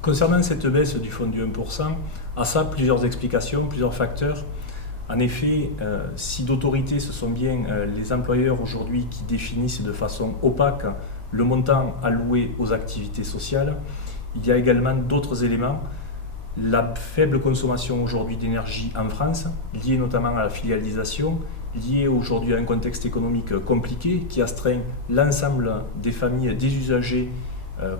Concernant cette baisse du fonds du 1%, à ça plusieurs explications, plusieurs facteurs. En effet, si d'autorité ce sont bien les employeurs aujourd'hui qui définissent de façon opaque le montant alloué aux activités sociales, il y a également d'autres éléments. La faible consommation aujourd'hui d'énergie en France, liée notamment à la filialisation, liée aujourd'hui à un contexte économique compliqué qui astreint l'ensemble des familles, des usagers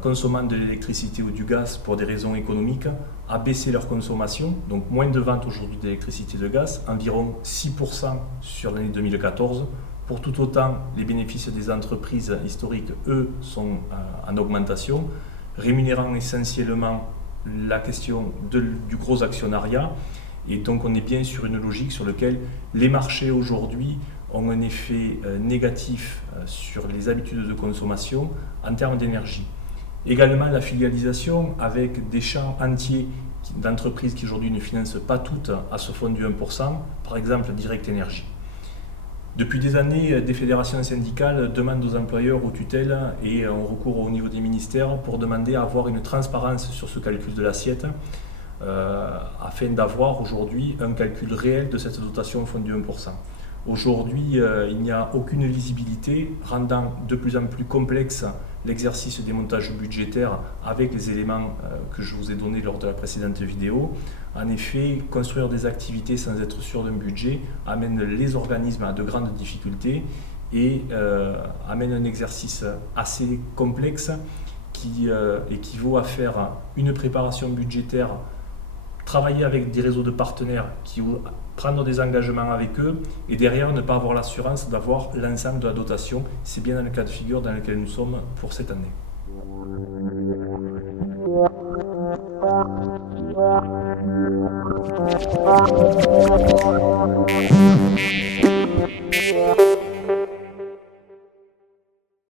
consommant de l'électricité ou du gaz pour des raisons économiques, à baisser leur consommation, donc moins de ventes aujourd'hui d'électricité et de gaz, environ 6% sur l'année 2014. Pour tout autant, les bénéfices des entreprises historiques, eux, sont en augmentation, rémunérant essentiellement la question du gros actionnariat. Et donc on est bien sur une logique sur laquelle les marchés aujourd'hui ont un effet négatif sur les habitudes de consommation en termes d'énergie. Également la filialisation avec des champs entiers d'entreprises qui aujourd'hui ne financent pas toutes à ce fonds du 1%, par exemple Direct Énergie. Depuis des années, des fédérations syndicales demandent aux employeurs aux tutelles et ont recours au niveau des ministères pour demander à avoir une transparence sur ce calcul de l'assiette afin d'avoir aujourd'hui un calcul réel de cette dotation au fonds du 1%. Aujourd'hui, il n'y a aucune visibilité, rendant de plus en plus complexe l'exercice des montages budgétaires avec les éléments que je vous ai donnés lors de la précédente vidéo. En effet, construire des activités sans être sûr d'un budget amène les organismes à de grandes difficultés et amène un exercice assez complexe qui équivaut à faire une préparation budgétaire, travailler avec des réseaux de partenaires qui prendre des engagements avec eux et derrière ne pas avoir l'assurance d'avoir l'ensemble de la dotation. C'est bien dans le cas de figure dans lequel nous sommes pour cette année.